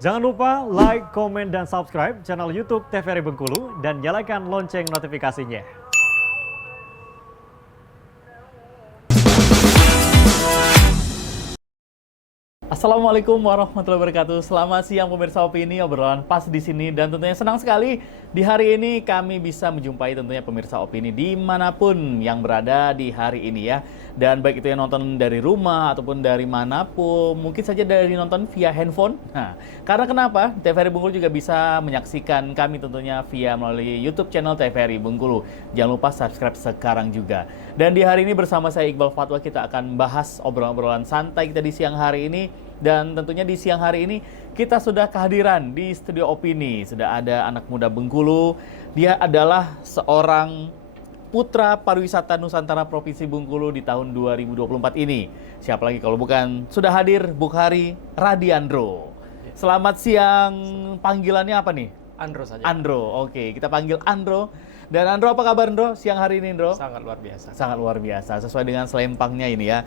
Jangan lupa like, komen, dan subscribe channel YouTube TVRI Bengkulu dan nyalakan lonceng notifikasinya. Assalamualaikum warahmatullahi wabarakatuh. Selamat siang pemirsa Opini, obrolan pas di sini, dan tentunya senang sekali di hari ini kami bisa menjumpai tentunya pemirsa Opini dimanapun yang berada di hari ini ya. Dan baik itu yang nonton dari rumah ataupun dari manapun, mungkin saja dari nonton via handphone. Nah, karena kenapa? TVRI Bengkulu juga bisa menyaksikan kami tentunya via melalui YouTube channel TVRI Bengkulu. Jangan lupa subscribe sekarang juga. Dan di hari ini bersama saya Iqbal Fatwa kita akan bahas obrolan-obrolan santai kita di siang hari ini. Dan tentunya di siang hari ini kita sudah kehadiran di studio Opini. Sudah ada anak muda Bengkulu. Dia adalah seorang putra pariwisata Nusantara Provinsi Bengkulu di tahun 2024 ini. Siapa lagi kalau bukan sudah hadir Bukhari Radiandro. Selamat siang, panggilannya apa nih? Andro saja. Andro, oke, kita panggil Andro. Dan Andro, apa kabar Andro siang hari ini Andro? Sangat luar biasa. Sangat luar biasa, sesuai dengan selempangnya ini ya.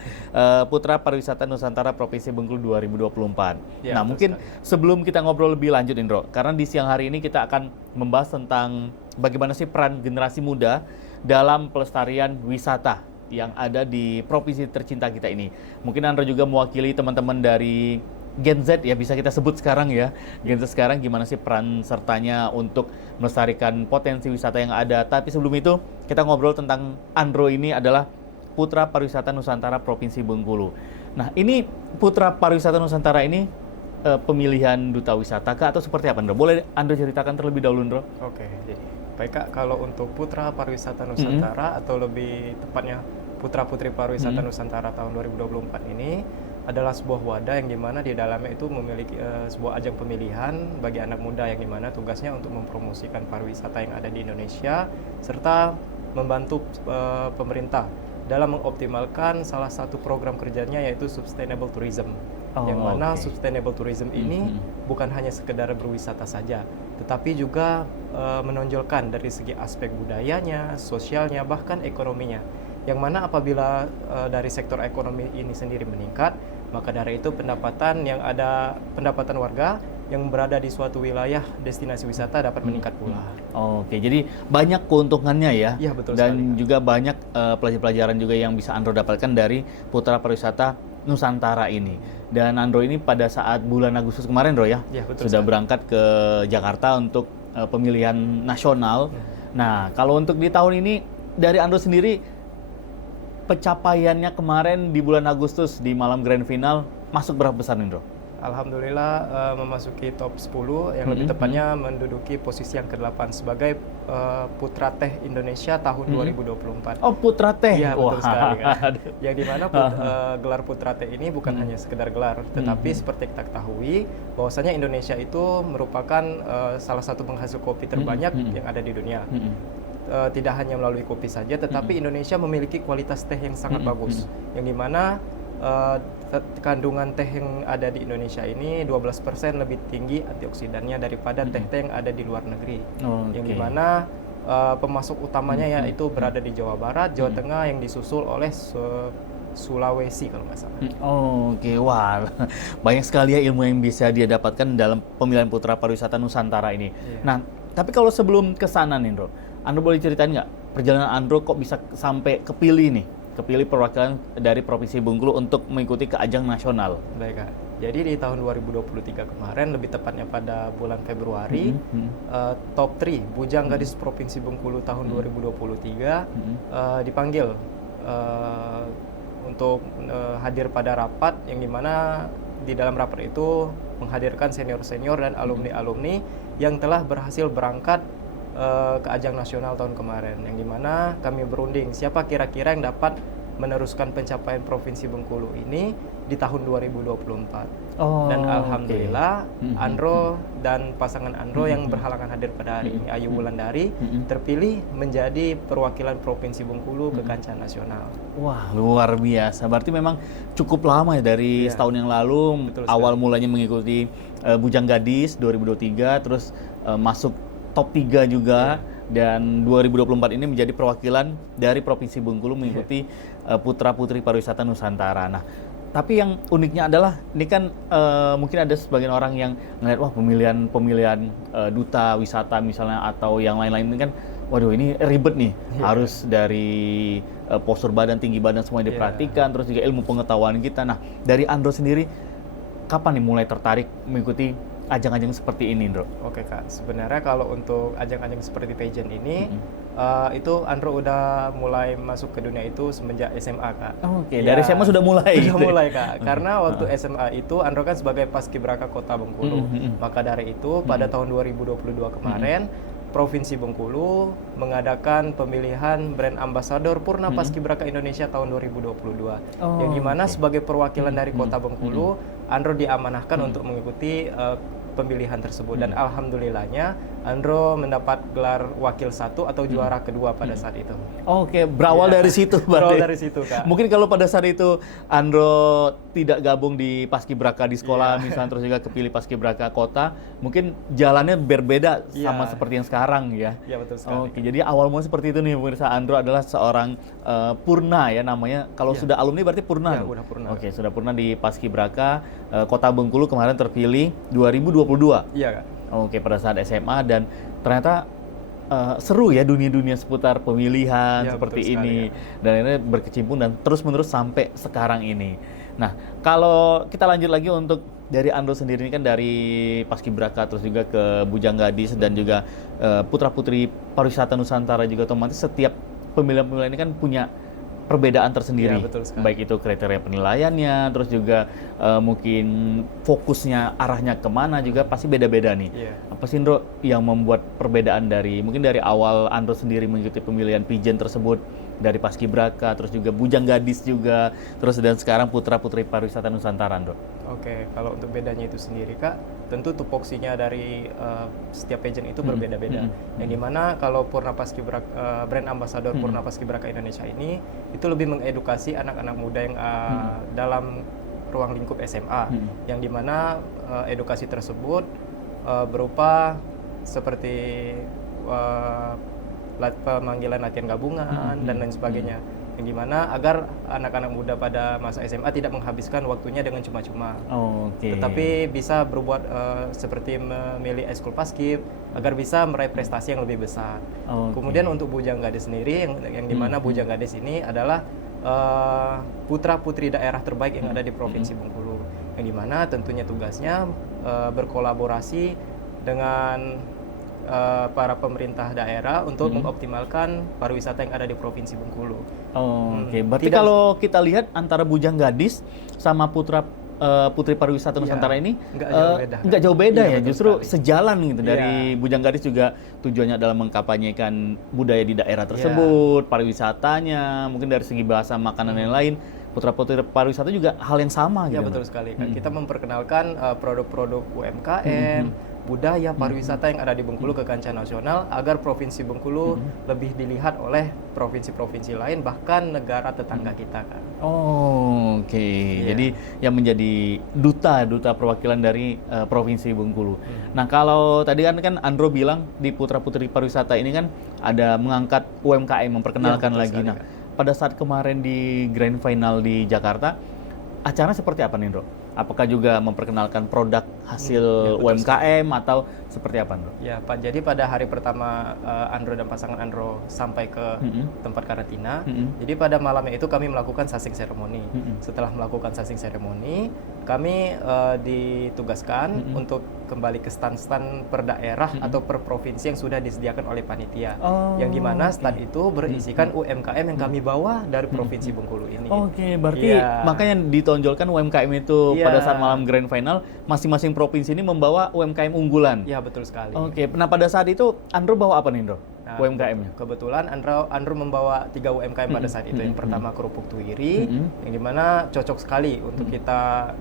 Putra Pariwisata Nusantara Provinsi Bengkulu 2024. Ya, Nah mungkin sebelum kita ngobrol lebih lanjut Indro, karena di siang hari ini kita akan membahas tentang bagaimana sih peran generasi muda dalam pelestarian wisata yang ada di provinsi tercinta kita ini. Mungkin Andro juga mewakili teman-teman dari Gen Z ya, bisa kita sebut sekarang ya. Gen Z sekarang gimana sih peran sertanya untuk melestarikan potensi wisata yang ada. Tapi sebelum itu kita ngobrol tentang Andro ini adalah Putra Pariwisata Nusantara Provinsi Bengkulu. Nah ini Putra Pariwisata Nusantara ini pemilihan duta wisata kah atau seperti apa Andro? Boleh Andro ceritakan terlebih dahulu Andro? Oke, jadi baik Kak, kalau untuk Putra Pariwisata Nusantara atau lebih tepatnya Putra Putri Pariwisata Nusantara tahun 2024 ini adalah sebuah wadah yang dimana di dalamnya itu memiliki sebuah ajang pemilihan bagi anak muda yang dimana tugasnya untuk mempromosikan pariwisata yang ada di Indonesia serta membantu pemerintah dalam mengoptimalkan salah satu program kerjanya yaitu Sustainable Tourism. Yang mana Sustainable Tourism ini bukan hanya sekedar berwisata saja, tetapi juga menonjolkan dari segi aspek budayanya, sosialnya, bahkan ekonominya. Yang mana apabila dari sektor ekonomi ini sendiri meningkat, maka dari itu pendapatan warga yang berada di suatu wilayah destinasi wisata dapat meningkat pula. Oke, jadi banyak keuntungannya ya. Iya, betul dan sekali. juga banyak pelajaran juga yang bisa Andro dapatkan dari Putra Pariwisata Nusantara ini. Dan Andro ini pada saat bulan Agustus kemarin, Bro ya, Iya, betul sudah sekali. berangkat ke Jakarta untuk pemilihan nasional. Nah, kalau untuk di tahun ini dari Andro sendiri, pencapaiannya kemarin di bulan Agustus di malam grand final masuk berapa besar nih, Bro? Alhamdulillah memasuki top 10 yang lebih tepatnya menduduki posisi yang ke-8 sebagai Putra Teh Indonesia tahun 2024. Oh, Putra Teh. Iya, betul sekali kan. Aduh. Yang dimana gelar Putra Teh ini bukan hanya sekedar gelar, tetapi seperti kita ketahui bahwasanya Indonesia itu merupakan salah satu penghasil kopi terbanyak yang ada di dunia. Tidak hanya melalui kopi saja, tetapi Indonesia memiliki kualitas teh yang sangat bagus, yang dimana kandungan teh yang ada di Indonesia ini 12% lebih tinggi antioksidannya daripada teh-teh yang ada di luar negeri. Yang dimana pemasok utamanya yaitu berada di Jawa Barat, Jawa Tengah, yang disusul oleh Sulawesi kalau nggak salah. Oke, wah banyak sekali ya ilmu yang bisa dia dapatkan dalam pemilihan Putra Pariwisata Nusantara ini. Nah, tapi kalau sebelum ke sana nih, Andro boleh ceritain nggak perjalanan Andro kok bisa sampai kepilih perwakilan dari Provinsi Bengkulu untuk mengikuti ke ajang nasional? Baik Kak, jadi di tahun 2023 kemarin, lebih tepatnya pada bulan Februari, top 3 Bujang Gadis Provinsi Bengkulu tahun 2023 dipanggil untuk hadir pada rapat yang dimana di dalam rapat itu menghadirkan senior-senior dan alumni-alumni yang telah berhasil berangkat ke ajang nasional tahun kemarin, yang dimana kami berunding siapa kira-kira yang dapat meneruskan pencapaian Provinsi Bengkulu ini di tahun 2024. Dan alhamdulillah Andro dan pasangan Andro yang berhalangan hadir pada hari ini, Ayu Wulandari, terpilih menjadi perwakilan Provinsi Bengkulu ke kancah nasional. Wah, luar biasa. Berarti memang cukup lama ya, dari setahun yang lalu. Betul Awal mulanya mengikuti Bujang Gadis 2023, terus masuk top 3 juga. Dan 2024 ini menjadi perwakilan dari Provinsi Bengkulu mengikuti Putra Putri Pariwisata Nusantara. Nah, Tapi yang uniknya adalah ini kan mungkin ada sebagian orang yang ngeliat wah pemilihan duta wisata misalnya atau yang lain-lain ini kan, waduh ini ribet nih, harus dari postur badan, tinggi badan semua diperhatikan, terus juga ilmu pengetahuan kita. Nah dari Andro sendiri kapan nih mulai tertarik mengikuti ajang-ajang seperti ini, Andro? Oke Kak, sebenarnya kalau untuk ajang-ajang seperti pageant ini, itu Andro udah mulai masuk ke dunia itu semenjak SMA Kak. Oke, dari SMA sudah mulai. Sudah mulai Kak, karena waktu SMA itu Andro kan sebagai Paskibraka Kota Bengkulu. Maka dari itu pada tahun 2022 kemarin, Provinsi Bengkulu mengadakan pemilihan brand ambassador Purna Paskibraka Indonesia tahun 2022. Yang dimana sebagai perwakilan dari Kota Bengkulu, Andro diamanahkan untuk mengikuti pemilihan tersebut, dan alhamdulillahnya Andro mendapat gelar wakil 1 atau juara kedua pada saat itu. Oke, berawal dari situ berarti. Berawal dari situ Kak. Mungkin kalau pada saat itu Andro tidak gabung di Paskibraka di sekolah misalnya, terus juga kepilih Paskibraka Kota, mungkin jalannya berbeda sama seperti yang sekarang ya. Iya betul sekali. Oke, jadi awal mulanya seperti itu nih pemirsa. Andro adalah seorang Purna ya namanya. Kalau sudah alumni berarti Purna. Iya, udah Purna. Oke, sudah Purna di Paskibraka Kota Bengkulu kemarin terpilih 2022. Iya Kak. Oke, pada saat SMA, dan ternyata seru ya dunia-dunia seputar pemilihan seperti ini, dan ini berkecimpung dan terus-menerus sampai sekarang ini. Nah, kalau kita lanjut lagi untuk dari Andro sendiri ini kan dari Paskibraka terus juga ke Bujang Gadis dan juga putra-putri pariwisata Nusantara juga, otomatis setiap pemilihan-pemilihan ini kan punya perbedaan tersendiri, baik itu kriteria penilaiannya, terus juga mungkin fokusnya arahnya kemana juga pasti beda-beda nih. Apa sih Andro yang membuat perbedaan dari mungkin dari awal Andro sendiri mengikuti pemilihan pageant tersebut, dari Paskibraka, terus juga Bujang Gadis juga, terus dan sekarang putra-putri pariwisata Nusantara, Andro? Oke, kalau untuk bedanya itu sendiri Kak, tentu tupoksinya dari setiap pageant itu berbeda-beda. Yang dimana kalau Purna Paskibraka, brand ambassador Purna Paskibraka Indonesia ini itu lebih mengedukasi anak-anak muda yang dalam ruang lingkup SMA, yang dimana edukasi tersebut berupa seperti pemanggilan latihan gabungan dan lain sebagainya, yang dimana agar anak-anak muda pada masa SMA tidak menghabiskan waktunya dengan cuma-cuma, tetapi bisa berbuat seperti memilih ekskul paskib agar bisa meraih prestasi yang lebih besar. Kemudian untuk Bujang Gadis sendiri, yang dimana Bujang Gadis ini adalah putra-putri daerah terbaik yang ada di Provinsi Bengkulu, yang dimana tentunya tugasnya berkolaborasi dengan para pemerintah daerah untuk mengoptimalkan pariwisata yang ada di Provinsi Bengkulu. Berarti kalau kita lihat antara Bujang Gadis sama putri pariwisata Nusantara ini nggak jauh beda ya, justru sejalan gitu. Dari Bujang Gadis juga tujuannya adalah mengkampanyekan budaya di daerah tersebut, pariwisatanya, mungkin dari segi bahasa, makanan dan lain. Putra-putri pariwisata juga hal yang sama gitu. Ya betul sekali. Kita memperkenalkan produk-produk UMKM, budaya pariwisata yang ada di Bengkulu ke kancah nasional, agar Provinsi Bengkulu lebih dilihat oleh provinsi-provinsi lain, bahkan negara tetangga kita kan. Jadi yang menjadi duta perwakilan dari Provinsi Bengkulu. Nah, kalau tadi kan Andro bilang di putra-putri pariwisata ini kan ada mengangkat UMKM, memperkenalkan lagi. Nah, pada saat kemarin di Grand Final di Jakarta, acara seperti apa nih, Andro? Apakah juga memperkenalkan produk hasil UMKM atau seperti apa, Andro? Ya Pak, jadi pada hari pertama Andro dan pasangan Andro sampai ke tempat karantina, jadi pada malamnya itu kami melakukan sasing seremoni. Setelah melakukan sasing seremoni, kami ditugaskan untuk kembali ke stand-stand per daerah atau per provinsi yang sudah disediakan oleh panitia. Yang dimana stand itu berisikan UMKM yang kami bawa dari Provinsi Bengkulu ini. Berarti makanya ditonjolkan UMKM itu pada saat malam Grand Final, masing-masing provinsi ini membawa UMKM unggulan. Ya betul sekali. Nah pada saat itu Andro bawa apa nih, Andro? UMKM-nya? Kebetulan Andro membawa 3 UMKM pada saat itu. Yang pertama kerupuk tuiri, yang dimana cocok sekali untuk kita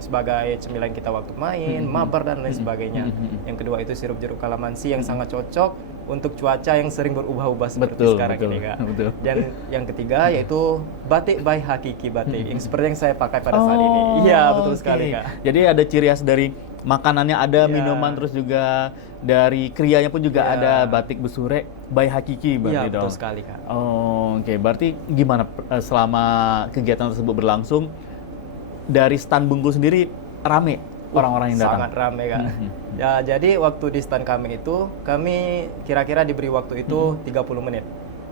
sebagai cemilan kita waktu main, mabar dan lain sebagainya. Yang kedua itu sirup jeruk kalamansi yang sangat cocok untuk cuaca yang sering berubah-ubah seperti sekarang ini, Kak. Dan yang ketiga yaitu batik by Hakiki Batik, yang seperti yang saya pakai pada saat ini. Iya, betul sekali, Kak. Jadi ada ciri khas dari makanannya, ada minuman, terus juga dari krianya pun juga ada batik Besure by Hakiki berarti dong. Iya, betul sekali, Kak. Berarti gimana selama kegiatan tersebut berlangsung? dari stand Bengkulu sendiri rame orang-orang yang datang. Sangat ramai Kak. Ya, jadi waktu di stand kami itu, kami kira-kira diberi waktu itu 30 menit.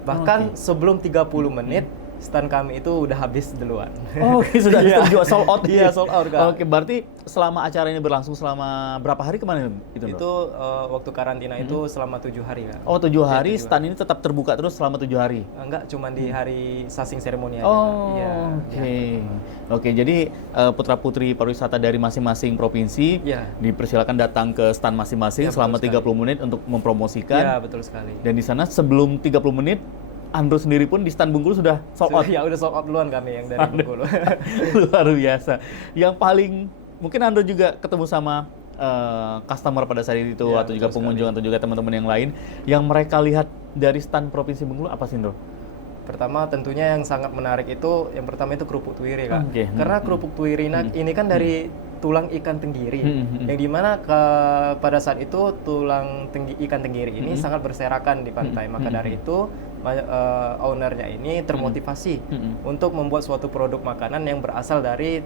Bahkan sebelum 30 menit, stand kami itu udah habis duluan. Oh, oke, sudah Iya. terjual sold out. Iya, sold out Kak. Oke, berarti selama acara ini berlangsung selama berapa hari kemarin itu? Ndro? Itu waktu karantina itu selama 7 hari Kak. Oh, 7 hari, Iya, 7 stand ini tetap terbuka terus selama 7 hari? Enggak, cuma di hari sasing seremoni aja. Oh, Iya. oke. Oke, jadi putra-putri pariwisata dari masing-masing provinsi Iya. dipersilakan datang ke stand masing-masing Iya, selama betul 30 menit untuk mempromosikan. Iya, betul sekali. Dan di sana sebelum 30 menit, Andro sendiri pun di stand Bengkulu sudah sold out. Ya udah sold out duluan kami yang dari Bengkulu. Luar biasa. Yang paling, mungkin Andro juga ketemu sama customer pada saat itu, Ya, atau juga betul pengunjung, atau juga teman-teman yang lain, yang mereka lihat dari stand Provinsi Bengkulu apa sih, Andro? Pertama tentunya yang sangat menarik itu, yang pertama itu kerupuk tuiri Kak. Oke. Karena kerupuk tuiri ini kan dari tulang ikan tenggiri, yang dimana pada saat itu tulang ikan tenggiri ini sangat berserakan di pantai. Maka dari itu ownernya ini termotivasi untuk membuat suatu produk makanan yang berasal dari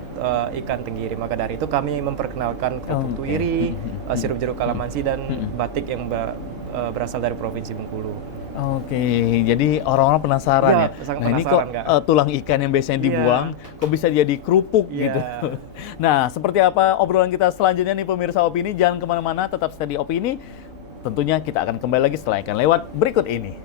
ikan tenggiri. Maka dari itu kami memperkenalkan kerupuk tuiri, sirup jeruk kalamansi, dan batik yang berasal dari Provinsi Bengkulu. Oke, jadi orang-orang penasaran Iya, ya. sangat Nah ini kok penasaran, Kak. tulang ikan yang biasanya Iya. dibuang, kok bisa jadi kerupuk Iya. gitu. Nah, seperti apa obrolan kita selanjutnya nih pemirsa Opini, jangan kemana-mana, tetap stay di Opini. Tentunya kita akan kembali lagi setelah iklan lewat berikut ini.